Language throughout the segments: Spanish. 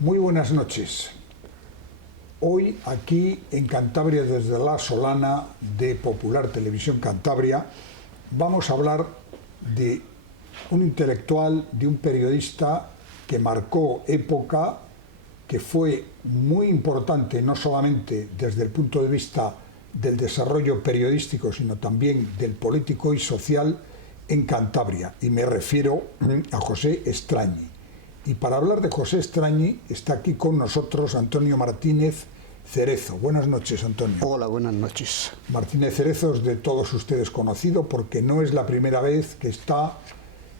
Muy buenas noches. Hoy aquí en Cantabria, desde la Solana de Popular Televisión Cantabria, vamos a hablar de un intelectual, de un periodista que marcó época, que fue muy importante no solamente desde el punto de vista del desarrollo periodístico, sino también del político y social en Cantabria, y me refiero a José Estrañi. Y para hablar de José Estrañi está aquí con nosotros Antonio Martínez Cerezo. Buenas noches, Antonio. Hola, buenas noches. Martínez Cerezo es de todos ustedes conocido porque no es la primera vez que está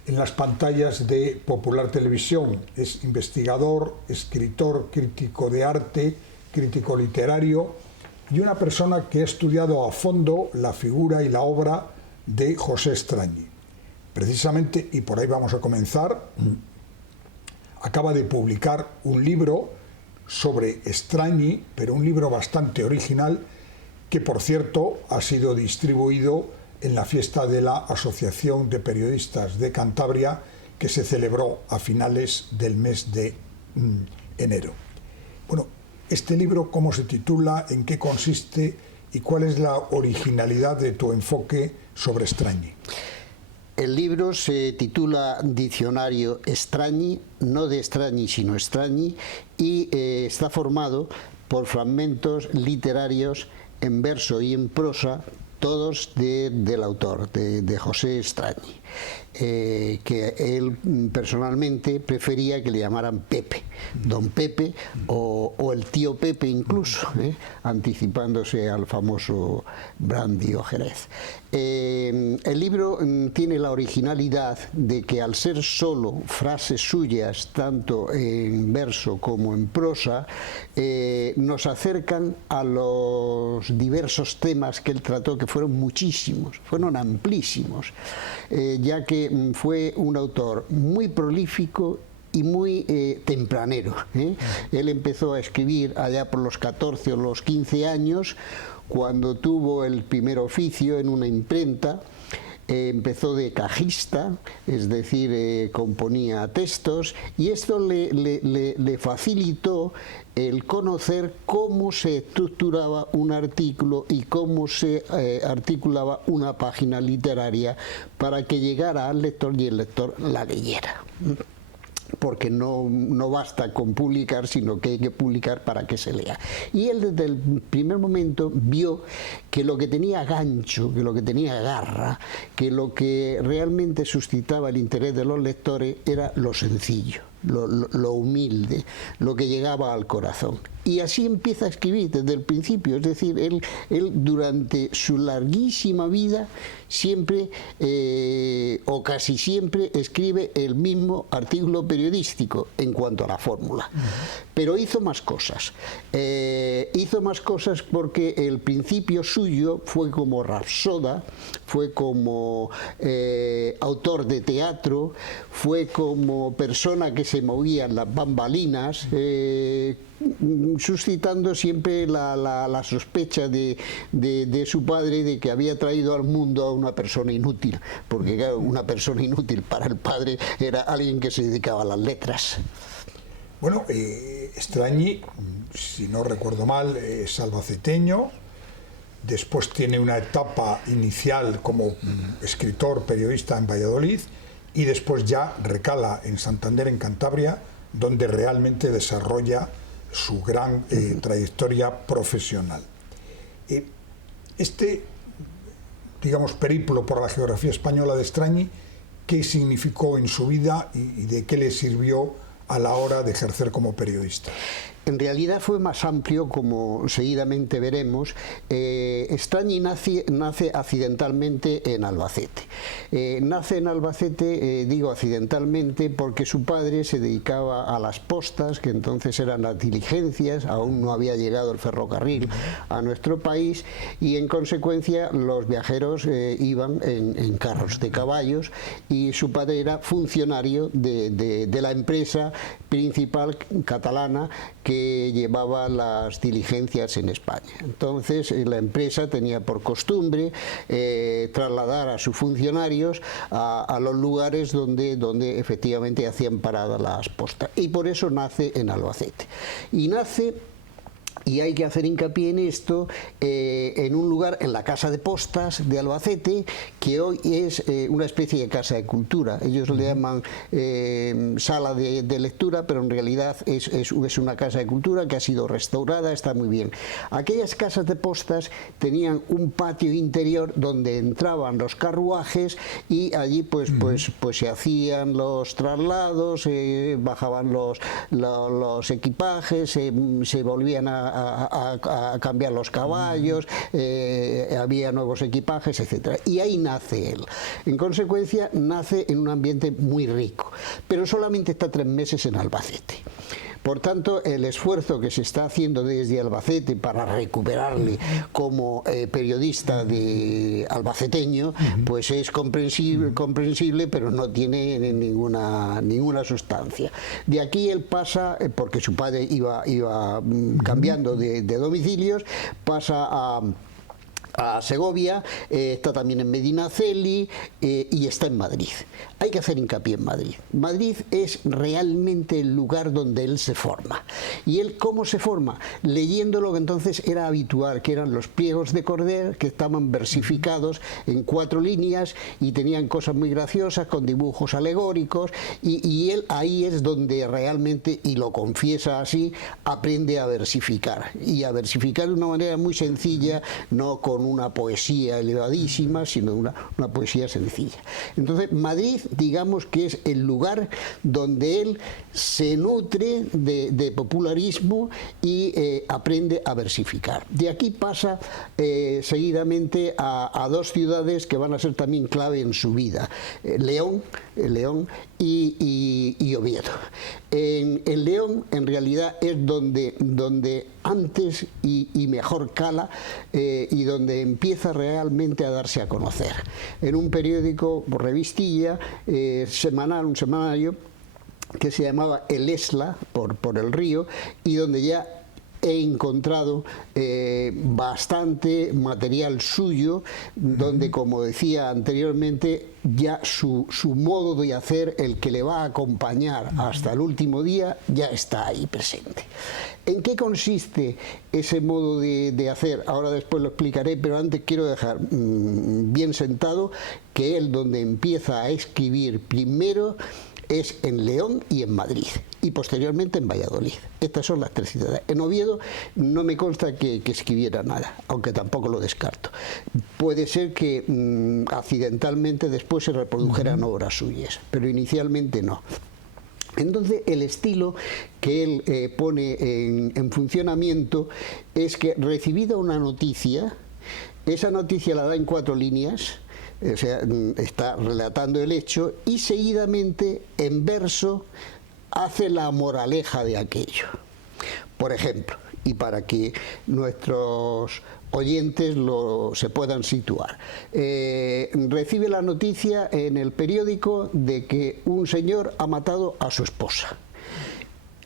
en las pantallas de Popular Televisión. Es investigador, escritor, crítico de arte, crítico literario y una persona que ha estudiado a fondo la figura y la obra de José Estrañi. Precisamente, y por ahí vamos a comenzar, acaba de publicar un libro sobre Estrañi, pero un libro bastante original, que por cierto ha sido distribuido en la fiesta de la Asociación de Periodistas de Cantabria, que se celebró a finales del mes de enero. Bueno, este libro, ¿cómo se titula? ¿En qué consiste? ¿Y cuál es la originalidad de tu enfoque sobre Estrañi? El libro se titula Diccionario Estrañi, no de Estrañi sino Estrañi, y está formado por fragmentos literarios en verso y en prosa, todos del autor, de José Estrañi, que él personalmente prefería que le llamaran Pepe, Don Pepe o el tío Pepe incluso, anticipándose al famoso brandy o jerez. El libro tiene la originalidad de que, al ser solo frases suyas, tanto en verso como en prosa, nos acercan a los diversos temas que él trató, que fueron muchísimos, fueron amplísimos, ya que fue un autor muy prolífico y muy tempranero. Él empezó a escribir allá por los 14 o los 15 años, cuando tuvo el primer oficio en una imprenta. Empezó de cajista, es decir, componía textos, y esto le facilitó el conocer cómo se estructuraba un artículo y cómo se articulaba una página literaria para que llegara al lector y el lector la leyera. Porque no basta con publicar, sino que hay que publicar para que se lea. Y él desde el primer momento vio que lo que tenía gancho, que lo que tenía garra, que lo que realmente suscitaba el interés de los lectores era lo sencillo, lo humilde, lo que llegaba al corazón. Y así empieza a escribir desde el principio, es decir, él durante su larguísima vida siempre o casi siempre escribe el mismo artículo periodístico en cuanto a la fórmula. Pero hizo más cosas. Hizo más cosas porque el principio suyo fue como rapsoda, fue como autor de teatro, fue como persona que se movía en las bambalinas, suscitando siempre la sospecha de su padre de que había traído al mundo a una persona inútil, porque claro, una persona inútil para el padre era alguien que se dedicaba a las letras. Bueno, Estrañi, si no recuerdo mal, es albaceteño, después tiene una etapa inicial como escritor, periodista en Valladolid, y después ya recala en Santander, en Cantabria, donde realmente desarrolla su gran trayectoria profesional. Este, digamos, periplo por la geografía española de Estrañi, ¿qué significó en su vida y de qué le sirvió a la hora de ejercer como periodista? En realidad fue más amplio, como seguidamente veremos. Estrañi nace accidentalmente en Albacete. Nace en Albacete, digo accidentalmente, porque su padre se dedicaba a las postas, que entonces eran las diligencias, aún no había llegado el ferrocarril a nuestro país, y en consecuencia los viajeros iban en carros de caballos, y su padre era funcionario de la empresa principal catalana, que que llevaba las diligencias en España. Entonces la empresa tenía por costumbre trasladar a sus funcionarios a los lugares donde efectivamente hacían parada las postas, y por eso nace en Albacete. Y nace, y hay que hacer hincapié en esto, en un lugar, en la Casa de Postas de Albacete, que hoy es una especie de casa de cultura. Ellos le llaman sala de lectura, pero en realidad es una casa de cultura que ha sido restaurada, está muy bien. Aquellas casas de postas tenían un patio interior donde entraban los carruajes, y allí pues se hacían los traslados, bajaban los equipajes, se volvían a cambiar los caballos, había nuevos equipajes, etcétera. Y ahí nace él. En consecuencia, nace en un ambiente muy rico, pero solamente está 3 meses en Albacete. Por tanto, el esfuerzo que se está haciendo desde Albacete para recuperarle como periodista albaceteño, pues es comprensible, pero no tiene ninguna sustancia. De aquí él pasa, porque su padre iba cambiando de domicilios, pasa a Segovia, está también en Medinaceli, y está en Madrid. Hay que hacer hincapié en Madrid. Madrid es realmente el lugar donde él se forma. ¿Y él cómo se forma? Leyendo lo que entonces era habitual, que eran los pliegos de Corder, que estaban versificados en 4 líneas y tenían cosas muy graciosas, con dibujos alegóricos, y él ahí es donde realmente, y lo confiesa así, aprende a versificar. Y a versificar de una manera muy sencilla, no con una poesía elevadísima, sino una poesía sencilla. Entonces, Madrid, digamos que es el lugar donde él se nutre de popularismo y aprende a versificar. De aquí pasa seguidamente a 2 ciudades que van a ser también clave en su vida: León y Oviedo. En León, en realidad, es donde antes y mejor cala, y donde empieza realmente a darse a conocer. En un periódico, revistilla, semanal, un semanario que se llamaba El Esla, por el río, y donde ya he encontrado bastante material suyo, donde, como decía anteriormente, ya su modo de hacer, el que le va a acompañar hasta el último día, ya está ahí presente. ¿En qué consiste ese modo de hacer? Ahora después lo explicaré, pero antes quiero dejar bien sentado que él, donde empieza a escribir primero, es en León y en Madrid, y posteriormente en Valladolid. Estas son las 3 ciudades. En Oviedo no me consta que escribiera nada, aunque tampoco lo descarto. Puede ser que accidentalmente después se reprodujeran obras suyas, pero inicialmente no. Entonces, el estilo que él pone en funcionamiento es que, recibida una noticia, esa noticia la da en 4 líneas. O sea, está relatando el hecho, y seguidamente, en verso, hace la moraleja de aquello. Por ejemplo, y para que nuestros oyentes se puedan situar, recibe la noticia en el periódico de que un señor ha matado a su esposa.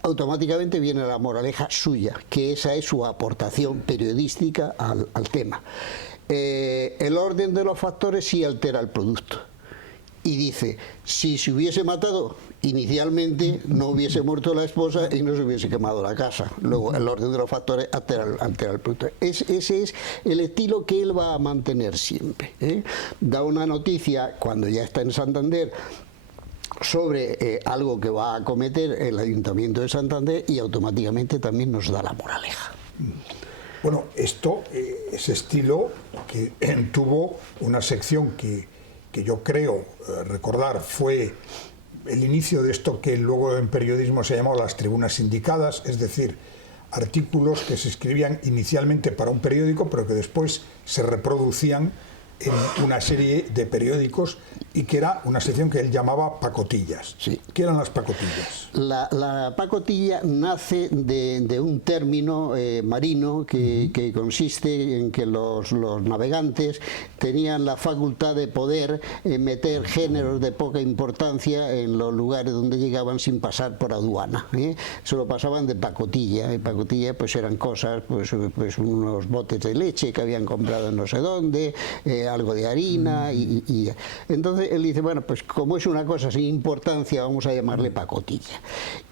Automáticamente viene la moraleja suya, que esa es su aportación periodística al tema. El orden de los factores sí altera el producto, y dice: si se hubiese matado inicialmente, no hubiese muerto la esposa y no se hubiese quemado la casa. Luego, el orden de los factores altera el producto. Ese es el estilo que él va a mantener siempre, Da una noticia cuando ya está en Santander sobre algo que va a acometer el Ayuntamiento de Santander, y automáticamente también nos da la moraleja. Bueno, ese estilo que tuvo una sección que yo creo recordar fue el inicio de esto que luego en periodismo se llamó las tribunas sindicadas, es decir, artículos que se escribían inicialmente para un periódico, pero que después se reproducían en una serie de periódicos y que era una sección que él llamaba pacotillas. Sí. ¿Qué eran las pacotillas? La pacotilla nace de un término marino que consiste en que los navegantes tenían la facultad de poder meter géneros de poca importancia en los lugares donde llegaban sin pasar por aduana. Solo pasaban de pacotilla. Y pacotilla pues eran cosas, pues unos botes de leche que habían comprado en no sé dónde, algo de harina y entonces él dice, bueno, pues como es una cosa sin importancia, vamos a llamarle pacotilla.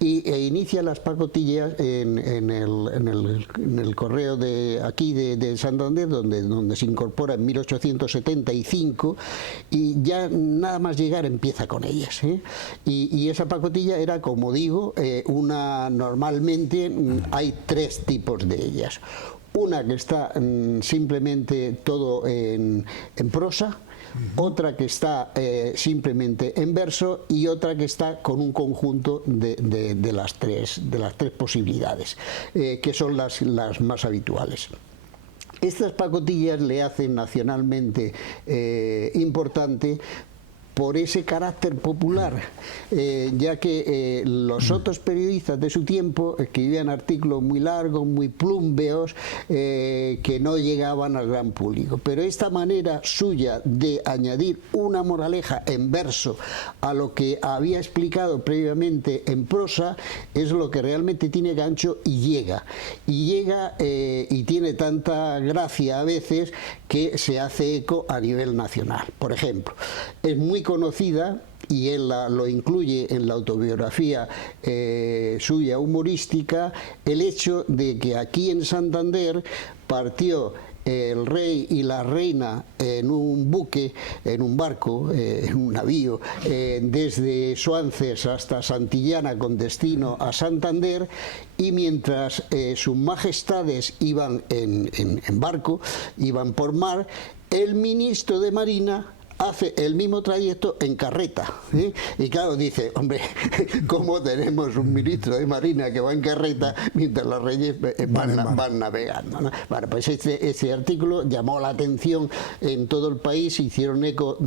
E inicia las pacotillas en el correo de aquí de Santander, donde se incorpora en 1875, y ya nada más llegar empieza con ellas. Y esa pacotilla era, como digo, normalmente hay tres tipos de ellas. Una que está simplemente todo en prosa, otra que está simplemente en verso y otra que está con un conjunto de las tres posibilidades, que son las más habituales. Estas pacotillas le hacen nacionalmente importante por ese carácter popular, ya que los otros periodistas de su tiempo escribían artículos muy largos, muy plumbeos, que no llegaban al gran público. Pero esta manera suya de añadir una moraleja en verso a lo que había explicado previamente en prosa es lo que realmente tiene gancho y llega y tiene tanta gracia a veces que se hace eco a nivel nacional. Por ejemplo, es muy conocida, y él lo incluye en la autobiografía suya humorística, el hecho de que aquí en Santander partió el rey y la reina en un buque, en un barco, en un navío, desde Suances hasta Santillana con destino a Santander, y mientras sus majestades iban en barco, iban por mar, el ministro de Marina hace el mismo trayecto en carreta, y claro, dice, hombre, ¿cómo tenemos un ministro de Marina que va en carreta mientras los reyes van navegando, ¿no? Bueno, pues ese artículo llamó la atención en todo el país, se hicieron eco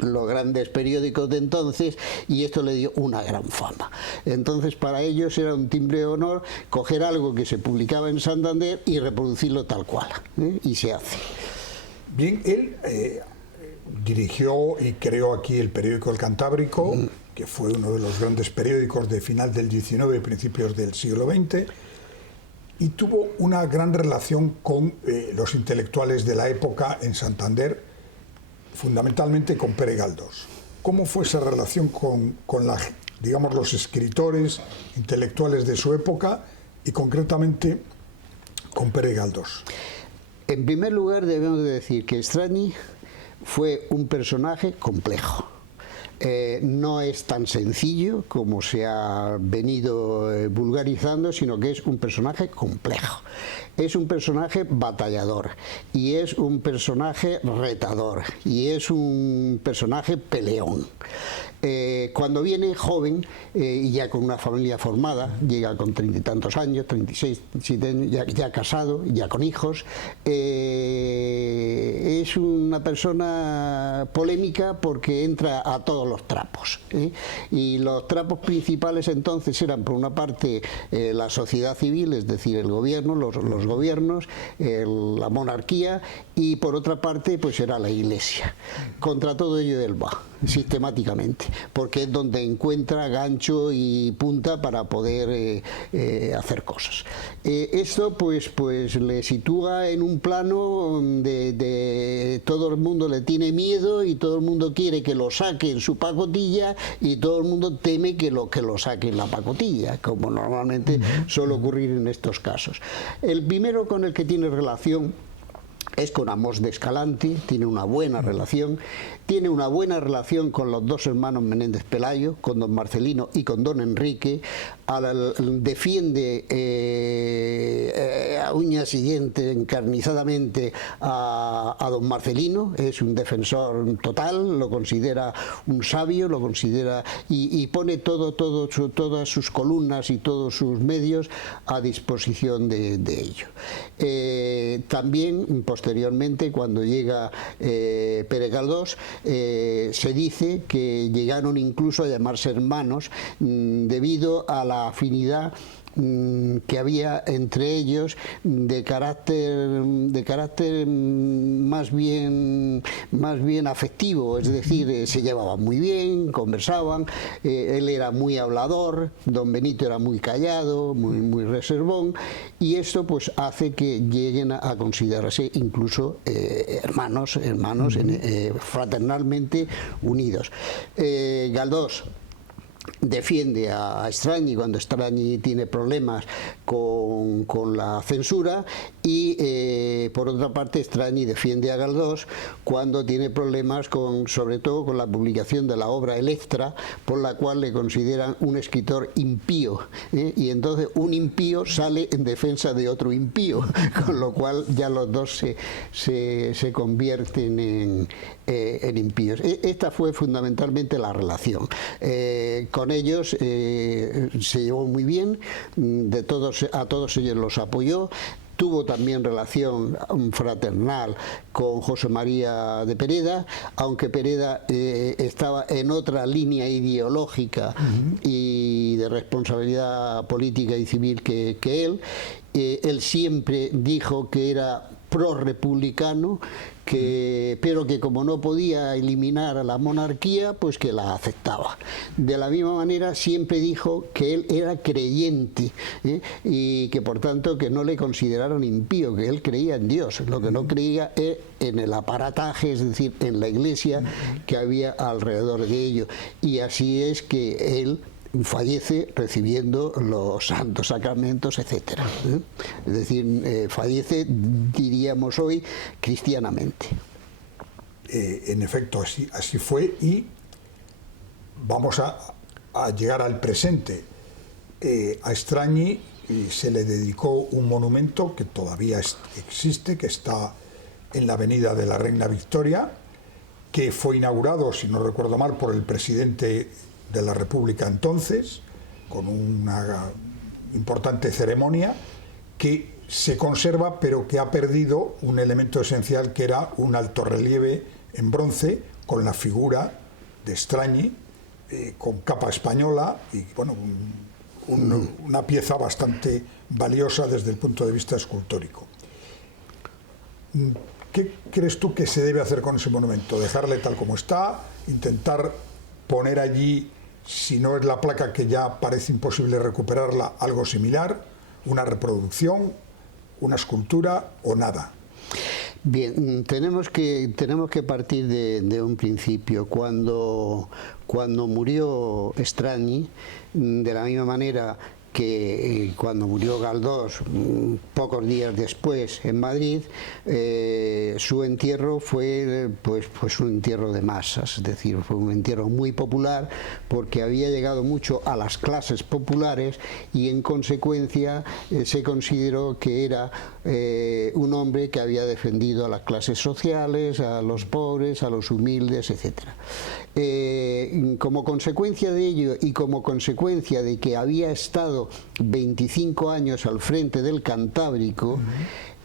los grandes periódicos de entonces, y esto le dio una gran fama. Entonces para ellos era un timbre de honor coger algo que se publicaba en Santander y reproducirlo tal cual, y se hace. Bien, él dirigió y creó aquí el periódico El Cantábrico, que fue uno de los grandes periódicos de final del XIX y principios del siglo XX, y tuvo una gran relación con los intelectuales de la época en Santander, fundamentalmente con Pere Galdós. ¿Cómo fue esa relación con digamos, los escritores intelectuales de su época y concretamente con Pere Galdós? En primer lugar, debemos de decir que Estráñiga fue un personaje complejo. No es tan sencillo como se ha venido vulgarizando, sino que es un personaje complejo. Es un personaje batallador, y es un personaje retador, y es un personaje peleón. Cuando viene joven y ya con una familia formada, llega con 30 y tantos años, 36, ya casado, ya con hijos, es una persona polémica porque entra a todos los trapos, y los trapos principales entonces eran, por una parte, la sociedad civil, es decir, el gobierno, los gobiernos, la monarquía, y por otra parte pues era la Iglesia. Contra todo ello él va sistemáticamente, porque es donde encuentra gancho y punta para poder hacer cosas. Esto pues le sitúa en un plano de todo el mundo le tiene miedo y todo el mundo quiere que lo saque en su pacotilla y todo el mundo teme que lo saque en la pacotilla, como normalmente suele ocurrir en estos casos. El primero con el que tiene relación es con Amós de Escalante, tiene una buena relación. Tiene una buena relación con los dos hermanos Menéndez Pelayo, con don Marcelino y con don Enrique. Defiende a uñas y dientes encarnizadamente a don Marcelino, es un defensor total, lo considera un sabio, lo considera y pone todas sus columnas y todos sus medios a disposición de ello. También, posteriormente, posteriormente, cuando llega Pérez Galdós, se dice que llegaron incluso a llamarse hermanos debido a la afinidad que había entre ellos de carácter más bien afectivo, es decir, se llevaban muy bien, conversaban, él era muy hablador, don Benito era muy callado, muy reservón, y esto pues hace que lleguen a considerarse incluso hermanos fraternalmente unidos. Galdós defiende a Estrañi cuando Estrañi tiene problemas con la censura y por otra parte Estrañi defiende a Galdós cuando tiene problemas sobre todo con la publicación de la obra Electra, por la cual le consideran un escritor impío, y entonces un impío sale en defensa de otro impío, con lo cual ya los dos se convierten en impíos. Esta fue fundamentalmente la relación. Con ellos se llevó muy bien, a todos ellos los apoyó. Tuvo también relación fraternal con José María de Pereda, aunque Pereda estaba en otra línea ideológica y de responsabilidad política y civil que él. Él siempre dijo que era pro-republicano, pero que como no podía eliminar a la monarquía, pues que la aceptaba. De la misma manera siempre dijo que él era creyente, y que por tanto que no le consideraron impío, que él creía en Dios, lo que no creía en el aparataje, es decir, en la iglesia que había alrededor de ello. Y así es que él fallece recibiendo los santos sacramentos, etcétera. Es decir, fallece, diríamos hoy, cristianamente. En efecto, así fue, y vamos a llegar al presente. A Estrañi se le dedicó un monumento que todavía existe, que está en la avenida de la Reina Victoria, que fue inaugurado, si no recuerdo mal, por el presidente de la República entonces, con una importante ceremonia, que se conserva, pero que ha perdido un elemento esencial, que era un altorrelieve en bronce con la figura de Estrañi, con capa española, y bueno, una pieza bastante valiosa desde el punto de vista escultórico. ¿Qué crees tú que se debe hacer con ese monumento? ¿Dejarle tal como está? ¿Intentar poner allí, si no es la placa que ya parece imposible recuperarla, algo similar, una reproducción, una escultura o nada? Bien, tenemos que partir de un principio. Cuando murió Estrañi, de la misma manera que cuando murió Galdós, pocos días después en Madrid, su entierro fue pues un entierro de masas, es decir, fue un entierro muy popular porque había llegado mucho a las clases populares y en consecuencia se consideró que era un hombre que había defendido a las clases sociales, a los pobres, a los humildes, etcétera. Como consecuencia de ello y como consecuencia de que había estado 25 años al frente del Cantábrico,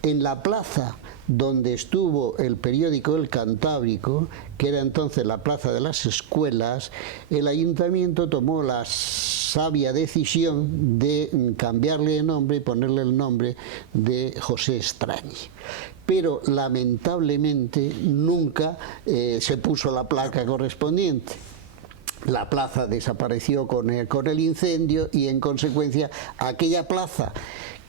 en la plaza donde estuvo el periódico El Cantábrico, que era entonces la plaza de las escuelas, el ayuntamiento tomó la sabia decisión de cambiarle de nombre y ponerle el nombre de José Estrañi. Pero lamentablemente nunca se puso la placa correspondiente. La plaza desapareció con el incendio y en consecuencia aquella plaza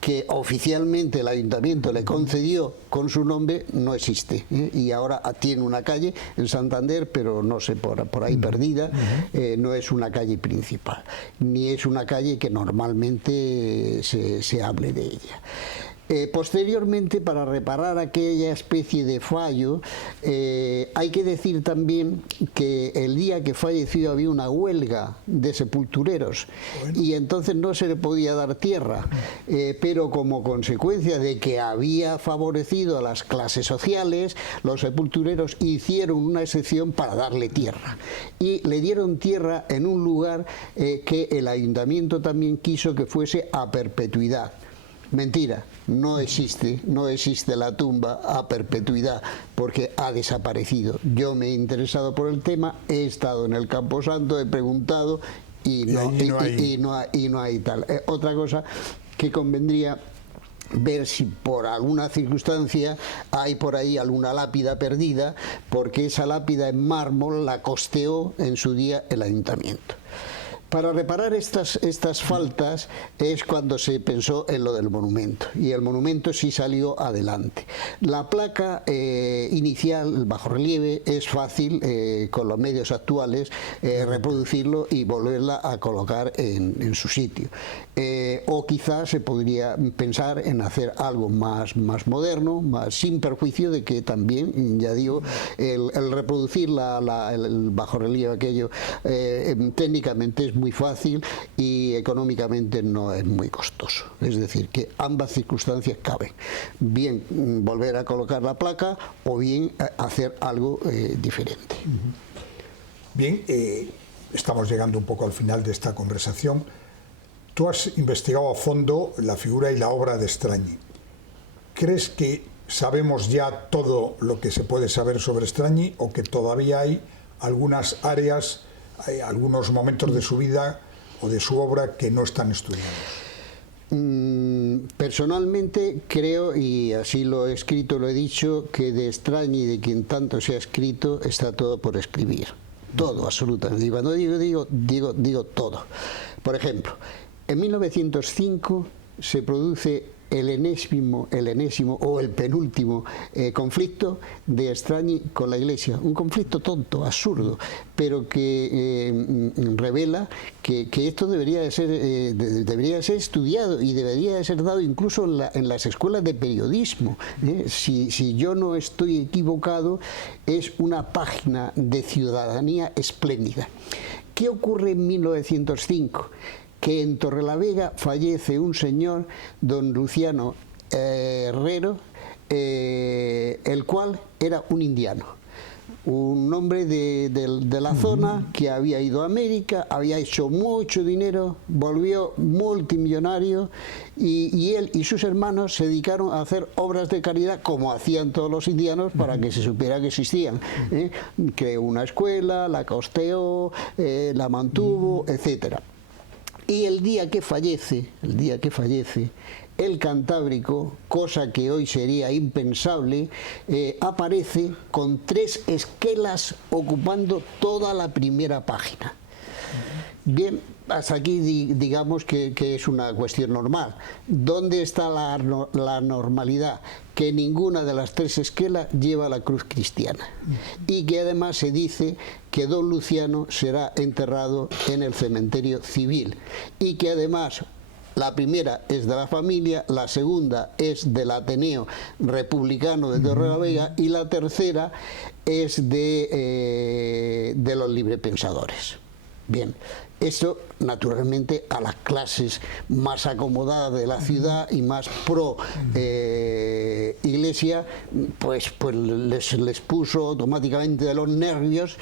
que oficialmente el ayuntamiento le concedió con su nombre no existe, y ahora tiene una calle en Santander, pero no sé, por ahí perdida. No es una calle principal, ni es una calle que normalmente se hable de ella. Posteriormente, para reparar aquella especie de fallo, hay que decir también que el día que falleció había una huelga de sepultureros, y entonces no se le podía dar tierra, pero como consecuencia de que había favorecido a las clases sociales, los sepultureros hicieron una excepción para darle tierra, y le dieron tierra en un lugar que el ayuntamiento también quiso que fuese a perpetuidad. Mentira, no existe la tumba a perpetuidad porque ha desaparecido. Yo me he interesado por el tema, he estado en el Camposanto, he preguntado y no hay tal. Otra cosa que convendría ver si por alguna circunstancia hay por ahí alguna lápida perdida, porque esa lápida en mármol la costeó en su día el ayuntamiento. Para reparar estas faltas es cuando se pensó en lo del monumento, y el monumento sí salió adelante. La placa inicial, el bajorrelieve, es fácil con los medios actuales reproducirlo y volverla a colocar en su sitio. O quizás se podría pensar en hacer algo más moderno, sin perjuicio de que también, ya digo, el reproducir el bajorrelieve aquello técnicamente es muy fácil y económicamente no es muy costoso. Es decir, que ambas circunstancias caben. Bien volver a colocar la placa o bien hacer algo diferente. Bien, estamos llegando un poco al final de esta conversación. Tú has investigado a fondo la figura y la obra de Estrañi. ¿Crees que sabemos ya todo lo que se puede saber sobre Estrañi o que todavía hay algunas áreas, hay algunos momentos de su vida o de su obra que no están estudiados? Personalmente creo, y así lo he escrito, lo he dicho, que de Estrañi, de quien tanto se ha escrito, está todo por escribir. Todo, absolutamente. Y cuando digo todo. Por ejemplo, en 1905 se produce el enésimo o el penúltimo conflicto de Estrañi con la Iglesia. Un conflicto tonto, absurdo, pero que revela que esto debería de ser estudiado y debería de ser dado incluso en las escuelas de periodismo. Si yo no estoy equivocado, es una página de ciudadanía espléndida. ¿Qué ocurre en 1905? Que en Torrelavega fallece un señor, don Luciano Herrero, el cual era un indiano, un hombre de la zona que había ido a América, había hecho mucho dinero, volvió multimillonario y él y sus hermanos se dedicaron a hacer obras de caridad como hacían todos los indianos para que se supiera que existían. Creó una escuela, la costeó, la mantuvo, etcétera. Y el día que fallece, el Cantábrico, cosa que hoy sería impensable, aparece con 3 esquelas ocupando toda la primera página. Bien, hasta aquí digamos que es una cuestión normal. ¿Dónde está la normalidad? Que ninguna de las 3 esquelas lleva la cruz cristiana. Y que además se dice que don Luciano será enterrado en el cementerio civil. Y que además la primera es de la familia, la segunda es del Ateneo Republicano de Torrelavega y la tercera es de los librepensadores. Bien, eso naturalmente a las clases más acomodadas de la ciudad y más pro iglesia, pues les puso automáticamente de los nervios.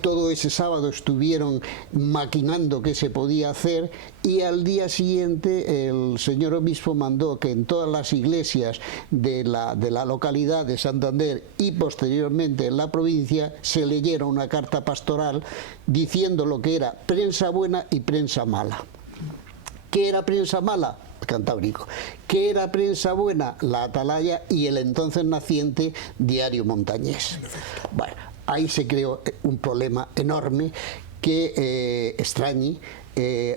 Todo ese sábado estuvieron maquinando qué se podía hacer y al día siguiente el señor obispo mandó que en todas las iglesias de la localidad de Santander y posteriormente en la provincia se leyera una carta pastoral diciendo lo que era prensa buena y prensa mala. ¿Qué era prensa mala? El Cantábrico. ¿Qué era prensa buena? La Atalaya y el entonces naciente Diario Montañés. Bueno, ahí se creó un problema enorme que Estrañi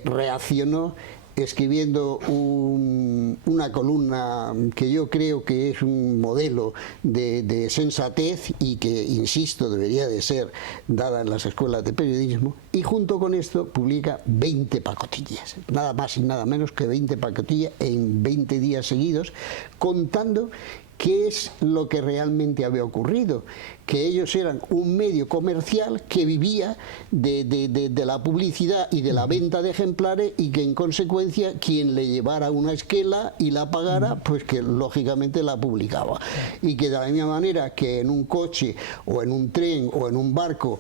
reaccionó escribiendo una columna que yo creo que es un modelo de sensatez y que, insisto, debería de ser dada en las escuelas de periodismo, y junto con esto publica 20 pacotillas, nada más y nada menos que 20 pacotillas en 20 días seguidos, contando qué es lo que realmente había ocurrido, que ellos eran un medio comercial que vivía de la publicidad y de la venta de ejemplares y que en consecuencia quien le llevara una esquela verdad y la pagara, pues que lógicamente la publicaba. Y que de la misma manera que en un coche o en un tren o en un barco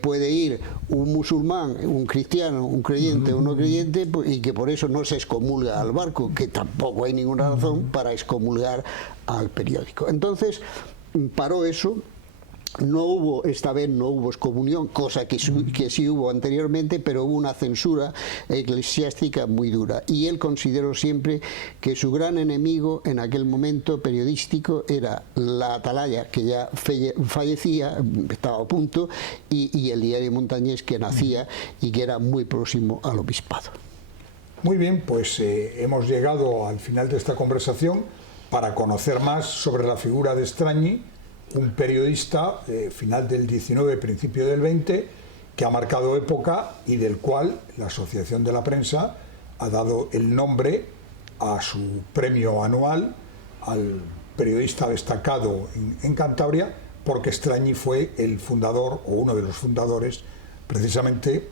puede ir un musulmán, un cristiano, un creyente o no creyente, pues, y que por eso no se excomulga al barco, que tampoco hay ninguna razón para excomulgar al periódico. Entonces paró eso. No hubo, esta vez no hubo excomunión, cosa que sí hubo anteriormente, pero hubo una censura eclesiástica muy dura. Y él consideró siempre que su gran enemigo en aquel momento periodístico era la Atalaya, que ya fallecía, estaba a punto, y el diario Montañés, que nacía y que era muy próximo al obispado. Muy bien, pues hemos llegado al final de esta conversación para conocer más sobre la figura de Estrañi, un periodista final del 19, principio del 20, que ha marcado época y del cual la Asociación de la Prensa ha dado el nombre a su premio anual al periodista destacado en Cantabria, porque Estrañi fue el fundador o uno de los fundadores precisamente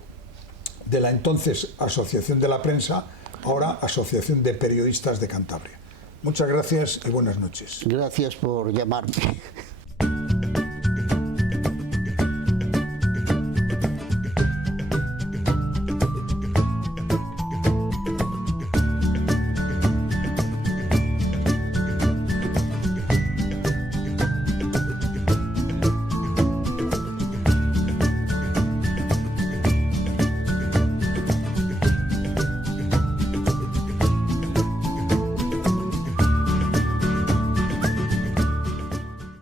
de la entonces Asociación de la Prensa, ahora Asociación de Periodistas de Cantabria. Muchas gracias y buenas noches. Gracias por llamarme.